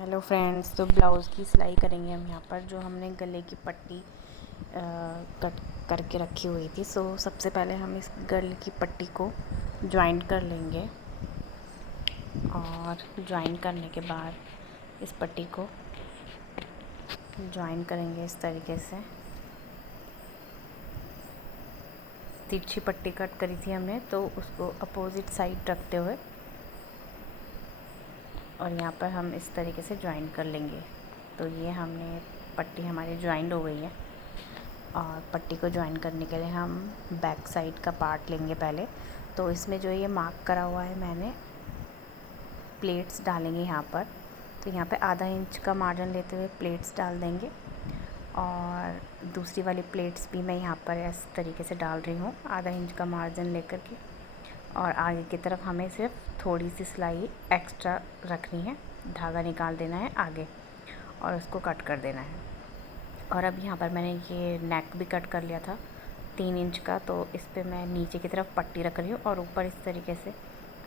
Hello friends, तो blouse की सिलाई करेंगे हम यहाँ पर। जो हमने गले की पट्टी कट करके रखी हुई थी, सो सबसे पहले हम इस गले की पट्टी को ज्वाइन कर लेंगे। और ज्वाइन करने के बाद इस पट्टी को ज्वाइन करेंगे इस तरीके से। तिरछी पट्टी कट करी थी हमने, तो उसको अपोजिट साइड रखते हुए और यहाँ पर हम इस तरीके से ज्वाइन कर लेंगे। तो ये हमने पट्टी हमारी ज्वाइंट हो गई है। और पट्टी को ज्वाइन करने के लिए हम बैक साइड का पार्ट लेंगे पहले। तो इसमें जो ये मार्क करा हुआ है, मैंने प्लेट्स डालेंगे यहाँ पर। तो यहाँ पे आधा इंच का मार्जिन लेते हुए प्लेट्स डाल देंगे। और दूसरी वाली प्लेट्स भी मैं यहाँ पर इस तरीके से डाल रही हूँ, आधा इंच का मार्जिन लेकर के। और आगे की तरफ हमें सिर्फ थोड़ी सी सिलाई एक्स्ट्रा रखनी है, धागा निकाल देना है आगे और उसको कट कर देना है। और अब यहाँ पर मैंने ये नेक भी कट कर लिया था 3 इंच का, तो इस पे मैं नीचे की तरफ पट्टी रख रही हूँ और ऊपर इस तरीके से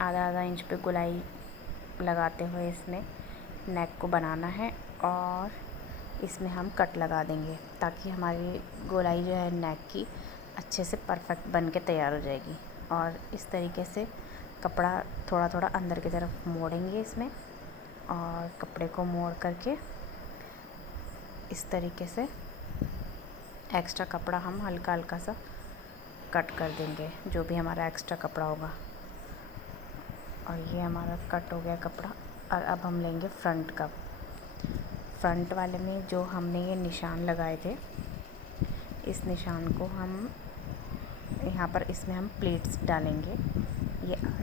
आधा आधा इंच पे गोलाई लगाते हुए इसमें नेक को बनाना है। और इसमें हम कट लगा देंगे ताकि हमारी गोलाई जो है नेक की अच्छे से परफेक्ट बन के तैयार हो जाएगी। और इस तरीके से कपड़ा थोड़ा थोड़ा अंदर की तरफ मोड़ेंगे इसमें, और कपड़े को मोड़ करके इस तरीके से एक्स्ट्रा कपड़ा हम हल्का हल्का सा कट कर देंगे, जो भी हमारा एक्स्ट्रा कपड़ा होगा। और ये हमारा कट हो गया कपड़ा। और अब हम लेंगे फ्रंट का। फ्रंट वाले में जो हमने ये निशान लगाए थे, इस निशान को हम यहाँ पर इसमें हम प्लेट्स डालेंगे।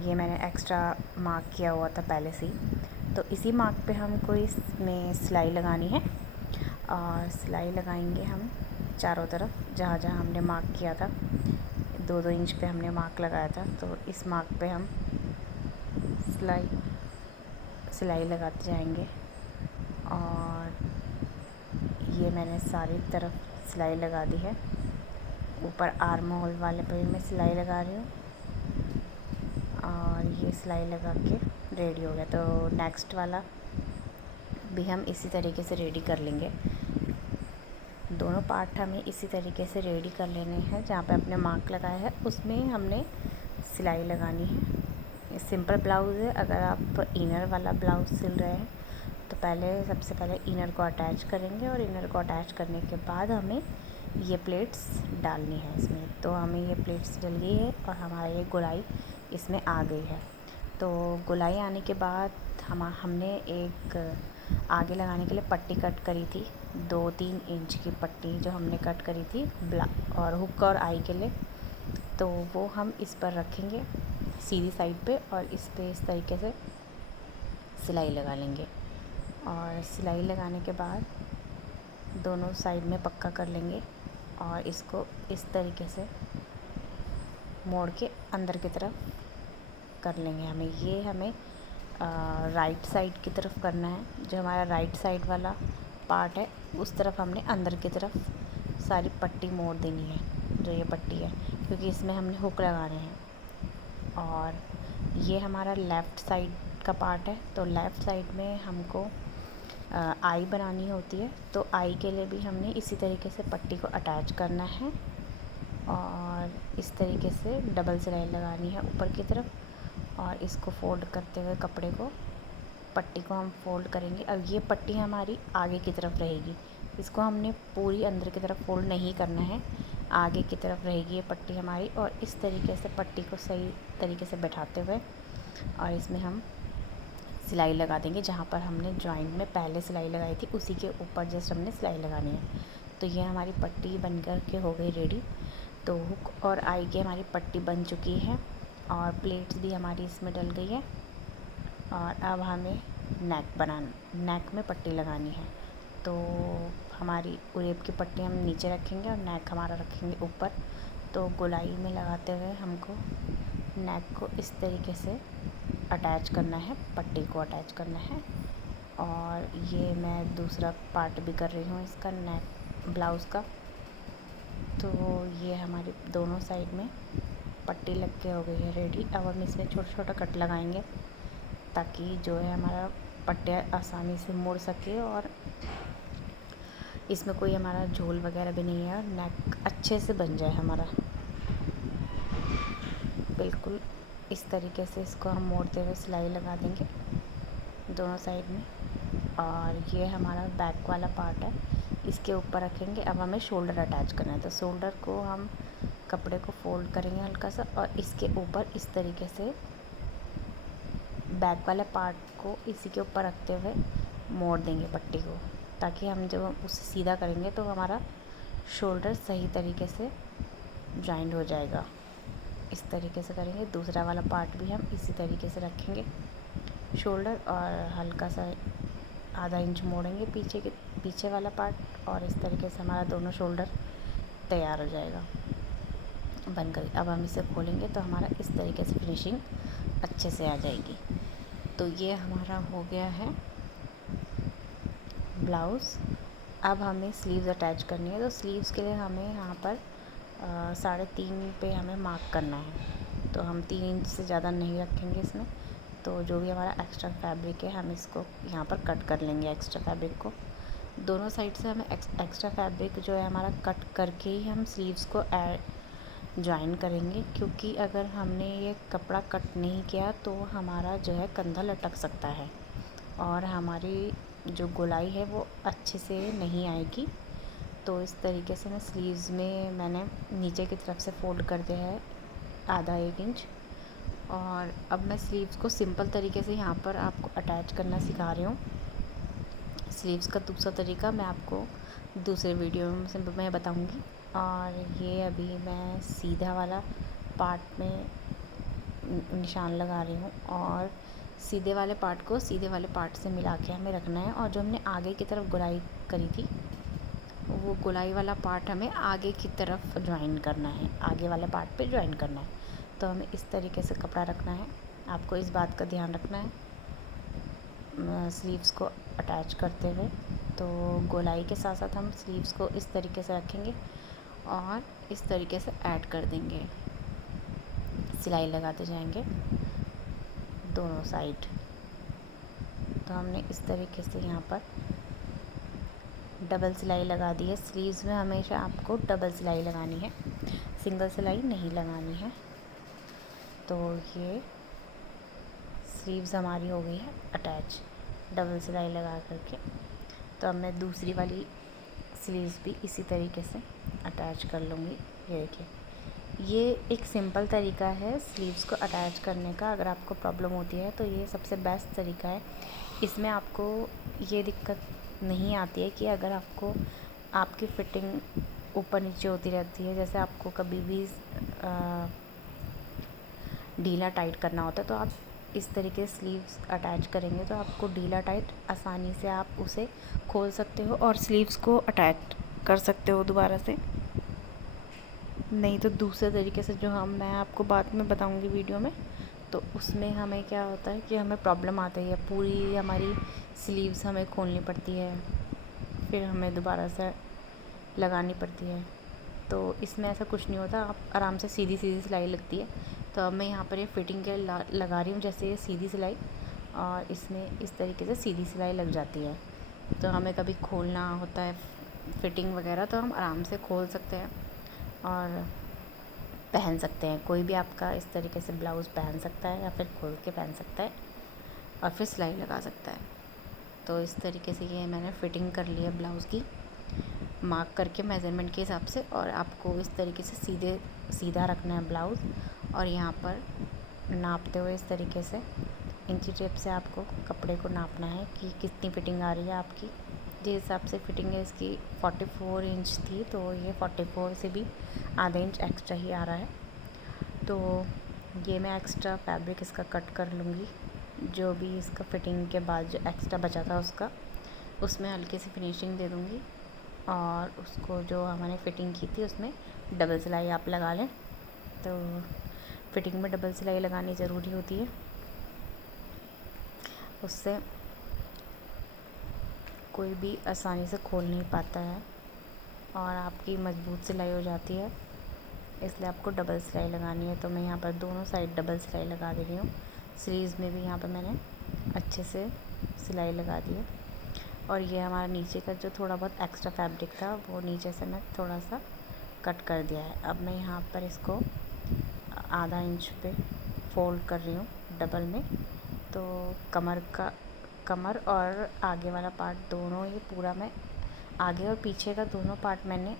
ये मैंने एक्स्ट्रा मार्क किया हुआ था पहले से ही, तो इसी मार्क पे हमको इसमें सिलाई लगानी है। और सिलाई लगाएंगे हम चारों तरफ, जहाँ जहाँ हमने मार्क किया था। 2-2 इंच पे हमने मार्क लगाया था, तो इस मार्क पे हम सिलाई लगाते जाएंगे। और ये मैंने सारी तरफ सिलाई लगा दी है। ऊपर आर्म होल वाले पे भी मैं सिलाई लगा रही हूँ। और ये सिलाई लगा के रेडी हो गया। तो नेक्स्ट वाला भी हम इसी तरीके से रेडी कर लेंगे। दोनों पार्ट हमें इसी तरीके से रेडी कर लेने हैं। जहाँ पे अपने मार्क लगाया है उसमें हमने सिलाई लगानी है। ये सिंपल ब्लाउज़ है। अगर आप इनर वाला ब्लाउज़ सिल रहे हैं तो सबसे पहले इनर को अटैच करेंगे, और इनर को अटैच करने के बाद हमें ये प्लेट्स डालनी है इसमें। तो हमें ये प्लेट्स डल गई है और हमारा ये गोलाई इसमें आ गई है। तो गोलाई आने के बाद हमने एक आगे लगाने के लिए पट्टी कट करी थी, 2-3 इंच की पट्टी जो हमने कट करी थी और हुक और आई के लिए। तो वो हम इस पर रखेंगे सीधी साइड पे, और इस पे इस तरीके से सिलाई लगा लेंगे। और सिलाई लगाने के बाद दोनों साइड में पक्का कर लेंगे, और इसको इस तरीके से मोड़ के अंदर की तरफ कर लेंगे। हमें राइट साइड की तरफ करना है। जो हमारा राइट साइड वाला पार्ट है, उस तरफ हमने अंदर की तरफ सारी पट्टी मोड़ देनी है, जो ये पट्टी है, क्योंकि इसमें हमने हुक लगाने हैं। और ये हमारा लेफ़्ट साइड का पार्ट है। तो लेफ़्ट साइड में हमको आई बनानी होती है। तो आई के लिए भी हमने इसी तरीके से पट्टी को अटैच करना है, और इस तरीके से डबल सिलाई लगानी है ऊपर की तरफ। और इसको फोल्ड करते हुए पट्टी को हम फोल्ड करेंगे। अब ये पट्टी हमारी आगे की तरफ रहेगी, इसको हमने पूरी अंदर की तरफ फोल्ड नहीं करना है, आगे की तरफ रहेगी ये पट्टी हमारी। और इस तरीके से पट्टी को सही तरीके से बैठाते हुए और इसमें हम सिलाई लगा देंगे। जहाँ पर हमने जॉइंट में पहले सिलाई लगाई थी, उसी के ऊपर जस्ट हमने सिलाई लगानी है। तो ये हमारी पट्टी बनकर के हो गई रेडी। तो हुक और आई की हमारी पट्टी बन चुकी है, और प्लेट्स भी हमारी इसमें डल गई है। और अब हमें नेक में पट्टी लगानी है। तो हमारी उरेब की पट्टी हम नीचे रखेंगे और नेक हमारा रखेंगे ऊपर। तो गोलाई में लगाते हुए हमको नेक को इस तरीके से अटैच करना है, पट्टी को अटैच करना है। और ये मैं दूसरा पार्ट भी कर रही हूँ इसका, नेक ब्लाउज़ का। तो ये हमारी दोनों साइड में पट्टी लग के हो गई है रेडी। अब हम इसमें छोटा छोटा कट लगाएंगे, ताकि जो है हमारा पट्टे आसानी से मुड़ सके और इसमें कोई हमारा झोल वगैरह भी नहीं है और नेक अच्छे से बन जाए हमारा। बिल्कुल इस तरीके से इसको हम मोड़ते हुए सिलाई लगा देंगे दोनों साइड में। और ये हमारा बैक वाला पार्ट है, इसके ऊपर रखेंगे। अब हमें शोल्डर अटैच करना है, तो शोल्डर को हम कपड़े को फोल्ड करेंगे हल्का सा और इसके ऊपर इस तरीके से बैक वाले पार्ट को इसी के ऊपर रखते हुए मोड़ देंगे पट्टी को, ताकि हम जब उसे सीधा करेंगे तो हमारा शोल्डर सही तरीके से जॉइंट हो जाएगा। इस तरीके से करेंगे। दूसरा वाला पार्ट भी हम इसी तरीके से रखेंगे शोल्डर, और हल्का सा आधा इंच मोड़ेंगे पीछे वाला पार्ट, और इस तरीके से हमारा दोनों शोल्डर तैयार हो जाएगा बनकर। अब हम इसे खोलेंगे तो हमारा इस तरीके से फिनिशिंग अच्छे से आ जाएगी। तो ये हमारा हो गया है ब्लाउज़। अब हमें स्लीव्स अटैच करनी है, तो स्लीव्स के लिए हमें यहाँ पर 3.5 पे हमें मार्क करना है। तो हम 3 इंच से ज़्यादा नहीं रखेंगे इसमें। तो जो भी हमारा एक्स्ट्रा फैब्रिक है हम इसको यहाँ पर कट कर लेंगे। एक्स्ट्रा फैब्रिक को दोनों साइड से हमें एक्स्ट्रा फैब्रिक जो है हमारा कट करके ही हम स्लीव्स को जॉइन करेंगे, क्योंकि अगर हमने ये कपड़ा कट नहीं किया तो हमारा जो है कंधा लटक सकता है और हमारी जो गोलाई है वो अच्छे से नहीं आएगी। तो इस तरीके से मैं स्लीव्स में मैंने नीचे की तरफ से फोल्ड कर दिया है आधा 1 इंच। और अब मैं स्लीव्स को सिंपल तरीके से यहाँ पर आपको अटैच करना सिखा रही हूँ। स्लीव्स का दूसरा तरीका मैं आपको दूसरे वीडियो में मैं बताऊँगी। और ये अभी मैं सीधा वाला पार्ट में निशान लगा रही हूँ, और सीधे वाले पार्ट को सीधे वाले पार्ट से मिला के हमें रखना है। और जो हमने आगे की तरफ गोलाई करी थी वो गोलाई वाला पार्ट हमें आगे की तरफ ज्वाइन करना है, आगे वाले पार्ट पे ज्वाइन करना है। तो हमें इस तरीके से कपड़ा रखना है। आपको इस बात का ध्यान रखना है स्लीव्स को अटैच करते हुए। तो गोलाई के साथ साथ हम स्लीव्स को इस तरीके से रखेंगे और इस तरीके से ऐड कर देंगे, सिलाई लगाते जाएंगे दोनों साइड। तो हमने इस तरीके से यहाँ पर डबल सिलाई लगा दी है। स्लीव्स में हमेशा आपको डबल सिलाई लगानी है, सिंगल सिलाई नहीं लगानी है। तो ये स्लीव्स हमारी हो गई है अटैच डबल सिलाई लगा करके। तो अब मैं दूसरी वाली स्लीव्स भी इसी तरीके से अटैच कर लूँगी। ये देखिए, ये एक सिंपल तरीका है स्लीव्स को अटैच करने का। अगर आपको प्रॉब्लम होती है तो ये सबसे बेस्ट तरीका है। इसमें आपको ये दिक्कत नहीं आती है कि अगर आपको आपकी फ़िटिंग ऊपर नीचे होती रहती है, जैसे आपको कभी भी ढीला टाइट करना होता है, तो आप इस तरीके से स्लीव्स अटैच करेंगे तो आपको ढीला टाइट आसानी से आप उसे खोल सकते हो और स्लीव्स को अटैच कर सकते हो दोबारा से। नहीं तो दूसरे तरीके से जो मैं आपको बाद में बताऊंगी वीडियो में, तो उसमें हमें क्या होता है कि हमें प्रॉब्लम आती है, पूरी हमारी स्लीव्स हमें खोलनी पड़ती है, फिर हमें दोबारा से लगानी पड़ती है। तो इसमें ऐसा कुछ नहीं होता, आप आराम से सीधी सीधी सिलाई लगती है। तो अब मैं यहाँ पर ये फिटिंग के लगा रही हूँ, जैसे ये सीधी सिलाई, और इसमें इस तरीके से सीधी सिलाई लग जाती है। तो हमें कभी खोलना होता है फिटिंग वगैरह तो हम आराम से खोल सकते हैं और पहन सकते हैं। कोई भी आपका इस तरीके से ब्लाउज़ पहन सकता है या फिर खोल के पहन सकता है और फिर सिलाई लगा सकता है। तो इस तरीके से ये मैंने फ़िटिंग कर ली है ब्लाउज़ की, मार्क करके मेज़रमेंट के हिसाब से। और आपको इस तरीके से सीधा रखना है ब्लाउज़, और यहाँ पर नापते हुए इस तरीके से इंची टेप से आपको कपड़े को नापना है कि कितनी फ़िटिंग आ रही है आपकी। जिस हिसाब से फ़िटिंग है इसकी 44 इंच थी, तो ये 44 से भी आधा इंच एक्स्ट्रा ही आ रहा है। तो ये मैं एक्स्ट्रा फैब्रिक इसका कट कर लूँगी, जो भी इसका फ़िटिंग के बाद जो एक्स्ट्रा बचा था उसमें हल्की सी फिनिशिंग दे दूँगी। और उसको जो हमने फ़िटिंग की थी उसमें डबल सिलाई आप लगा लें। तो फ़िटिंग में डबल सिलाई लगानी ज़रूरी होती है, उससे कोई भी आसानी से खोल नहीं पाता है और आपकी मजबूत सिलाई हो जाती है, इसलिए आपको डबल सिलाई लगानी है। तो मैं यहाँ पर दोनों साइड डबल सिलाई लगा दे रही हूँ। स्लीव्स में भी यहाँ पर मैंने अच्छे से सिलाई लगा दी है। और ये हमारा नीचे का जो थोड़ा बहुत एक्स्ट्रा फैब्रिक था वो नीचे से मैं थोड़ा सा कट कर दिया है। अब मैं यहाँ पर इसको आधा इंच पे फोल्ड कर रही हूँ डबल में। तो कमर और आगे वाला पार्ट दोनों ही पूरा मैं आगे और पीछे का दोनों पार्ट मैंने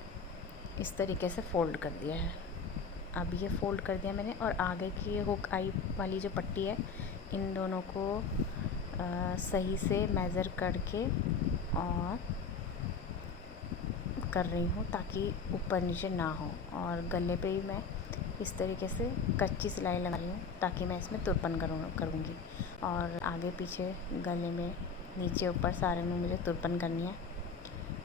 इस तरीके से फ़ोल्ड कर दिया है। अब ये फ़ोल्ड कर दिया मैंने, और आगे की हुक आई वाली जो पट्टी है इन दोनों को सही से मेज़र करके और कर रही हूँ ताकि ऊपर नीचे ना हो। और गले पे ही मैं इस तरीके से कच्ची सिलाई लगा रही हूँ ताकि मैं इसमें तुरपन करूँगी। और आगे पीछे गले में नीचे ऊपर सारे में मुझे तुरपन करनी है।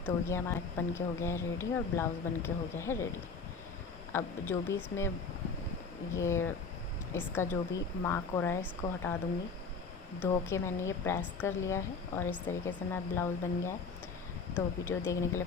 तो ये हमारा बन के हो गया है रेडी और ब्लाउज़ बन के हो गया है रेडी। अब जो भी इसमें ये इसका जो भी मार्क हो रहा है इसको हटा दूँगी। धो के मैंने ये प्रेस कर लिया है और इस तरीके से मेरा ब्लाउज़ बन गया है। तो वीडियो देखने के लिए